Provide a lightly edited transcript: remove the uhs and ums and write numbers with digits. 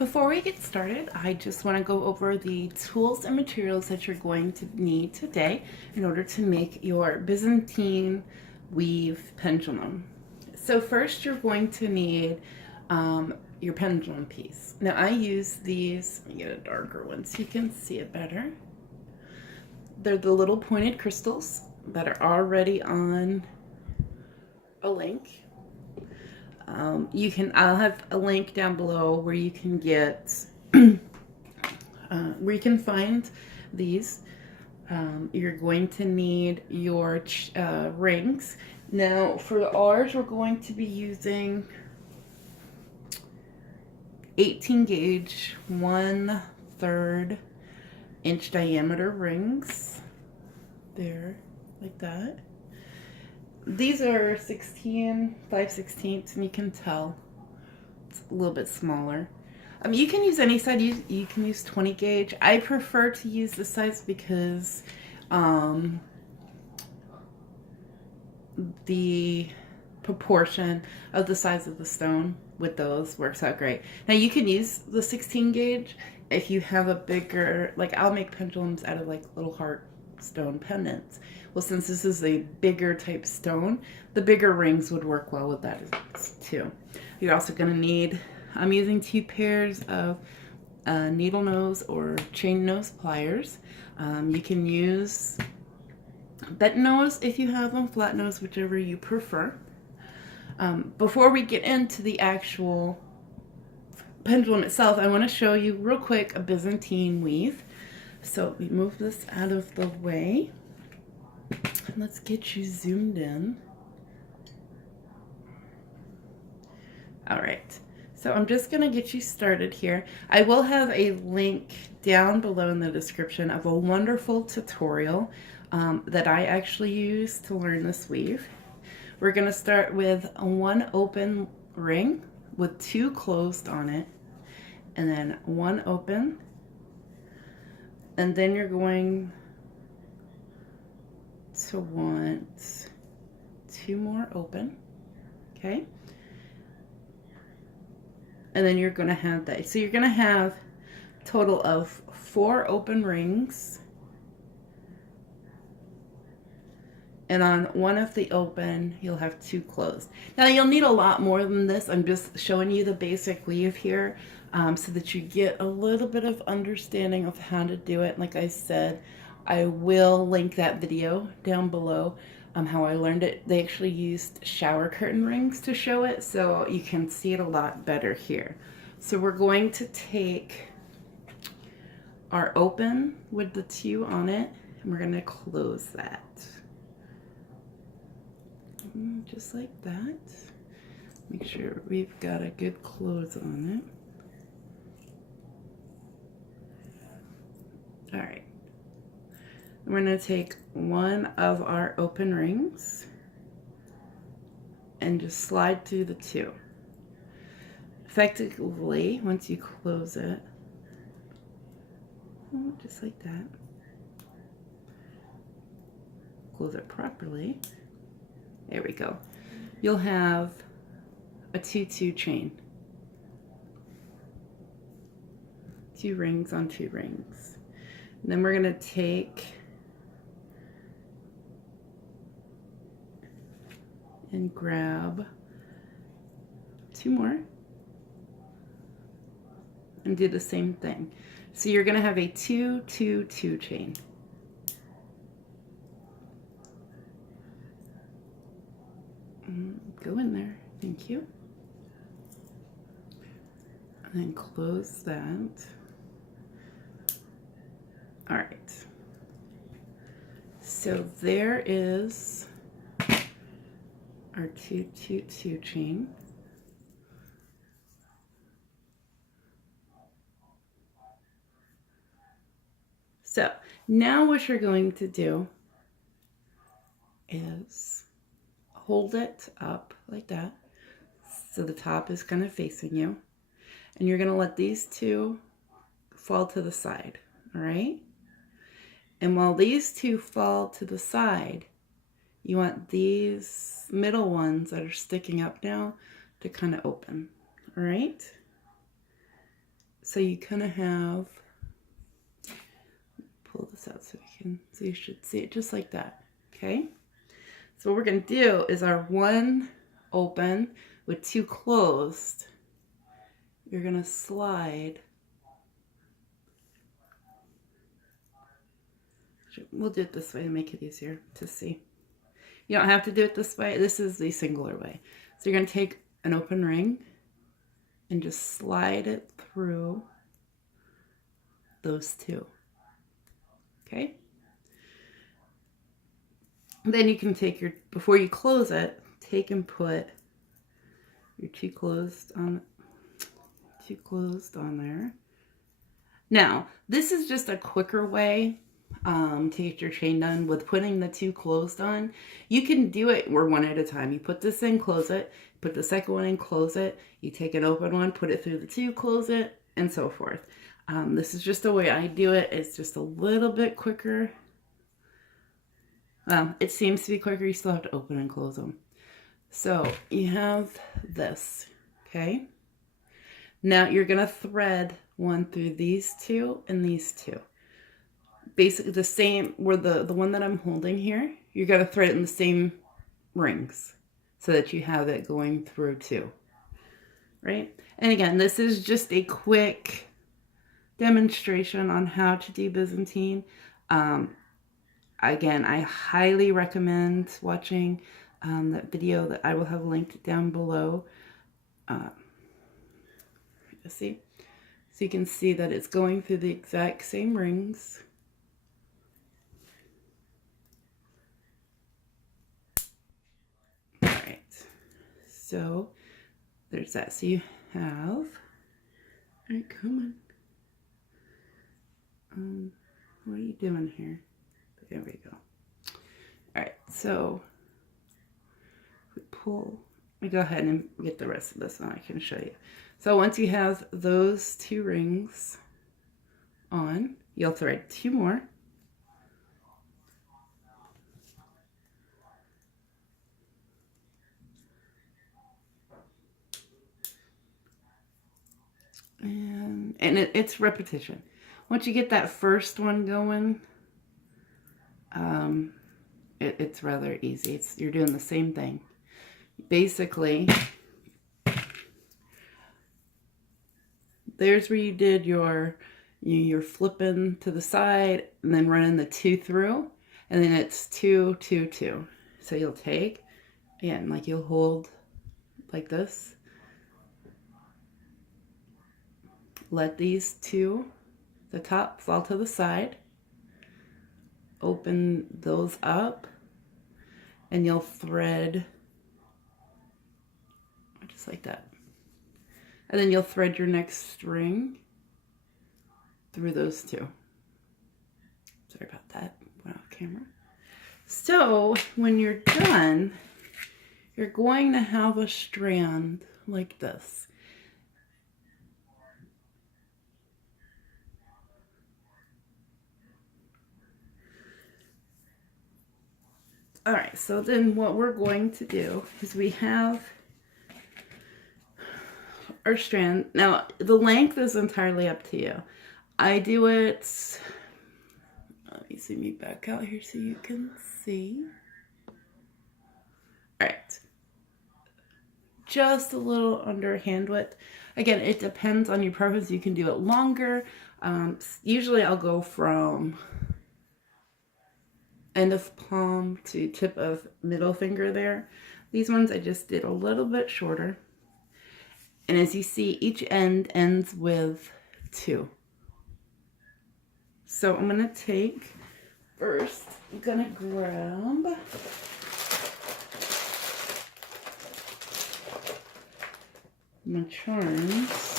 Before we get started, I just want to go over the tools and materials that you're going to need today in order to make your Byzantine weave pendulum. So first you're going to need your pendulum piece. Now I use these, let me get a darker one so you can see it better. They're the little pointed crystals that are already on a link. I'll have a link down below where you can get, where you can find these. You're going to need your rings. Now for ours, we're going to be using 18 gauge, 1/3 inch diameter rings. There, like that. These are 5/16, and you can tell it's a little bit smaller. You can use any size. You can use 20 gauge. I prefer to use this size because the proportion of the size of the stone with those works out great. Now you can use the 16 gauge if you have a bigger, like I'll make pendulums out of like little heart stone pendants. Well, since this is a bigger type stone, the bigger rings would work well with that too. You're also going to need, I'm using 2 pairs of needle nose or chain nose pliers. You can use bent nose if you have them, flat nose, whichever you prefer. Before we get into the actual pendulum itself, I want to show you real quick a Byzantine weave. So we move this out of the way. Let's get you zoomed in. All right, so I'm just gonna get you started here. I will have a link down below in the description of a wonderful tutorial that I actually use to learn this weave. We're gonna start with 1 open ring with 2 closed on it, and then 1 open, and then you're going to want 2 more open, okay? And then you're going to have that. So you're going to have a total of 4 open rings. And on one of the open, you'll have 2 closed. Now you'll need a lot more than this. I'm just showing you the basic weave here so that you get a little bit of understanding of how to do it. Like I said, I will link that video down below, how I learned it. They actually used shower curtain rings to show it, so you can see it a lot better here. So we're going to take our open with the 2 on it, and we're going to close that. Just like that. Make sure we've got a good close on it. All right. We're going to take 1 of our open rings and just slide through the 2. Effectively, once you close it, just like that, close it properly. There we go. You'll have a 2-2 chain. 2 rings on 2 rings. And then we're going to take and grab 2 more and do the same thing. So you're going to have a 2-2-2 chain. Go in there, thank you. And then close that. All right. So there is our 2-2-2 chain. So now what you're going to do is hold it up like that. So the top is kind of facing you. And you're going to let these 2 fall to the side, all right? And while these 2 fall to the side, you want these middle ones that are sticking up now to kind of open, all right? So you kind of have, pull this out so you should see it just like that. Okay. So what we're going to do is our one open with two closed, you're going to slide. We'll do it this way to make it easier to see. You don't have to do it this way. This is the singular way. So you're going to take an open ring and just slide it through those two. Okay? Then you can take your, before you close it, take and put your two closed on there. Now, this is just a quicker way to get your chain done with putting the two closed on. You can do it one at a time. You put this in, close it, put the second one in, close it, you take an open one, put it through the two, close it, and so forth. This is just the way I do it. It's just a little bit quicker. It seems to be quicker. You still have to open and close them. So you have this, okay? Now you're gonna thread one through these two and these two. Basically the same, where the one that I'm holding here, you're gonna thread it in the same rings so that you have it going through too, right? And again, this is just a quick demonstration on how to do Byzantine. Again, I highly recommend watching that video that I will have linked down below. See? So you can see that it's going through the exact same rings. All right. So there's that. So you have, all right, come on. What are you doing here? There we go. All right, so we pull, we go ahead and get the rest of this and I can show you. So once you have those two rings on, you'll thread two more. And it's repetition. Once you get that first one going, it's rather easy. You're doing the same thing. Basically, there's where you did you're flipping to the side and then running the two through, and then it's 2, 2, 2. So you'll take, again, like you'll hold like this. Let these two, the top, fall to the side. Open those up and you'll thread just like that. And then you'll thread your next string through those two. Sorry about that, went off camera. So when you're done, you're going to have a strand like this. All right, so then what we're going to do is we have our strand. Now, the length is entirely up to you. I do it, let me zoom you back out here so you can see. All right, just a little under hand width. Again, it depends on your preference. You can do it longer. Usually I'll go from end of palm to tip of middle finger there. These ones I just did a little bit shorter. And as you see, each end ends with 2. So I'm going to take, first, I'm going to grab my charms.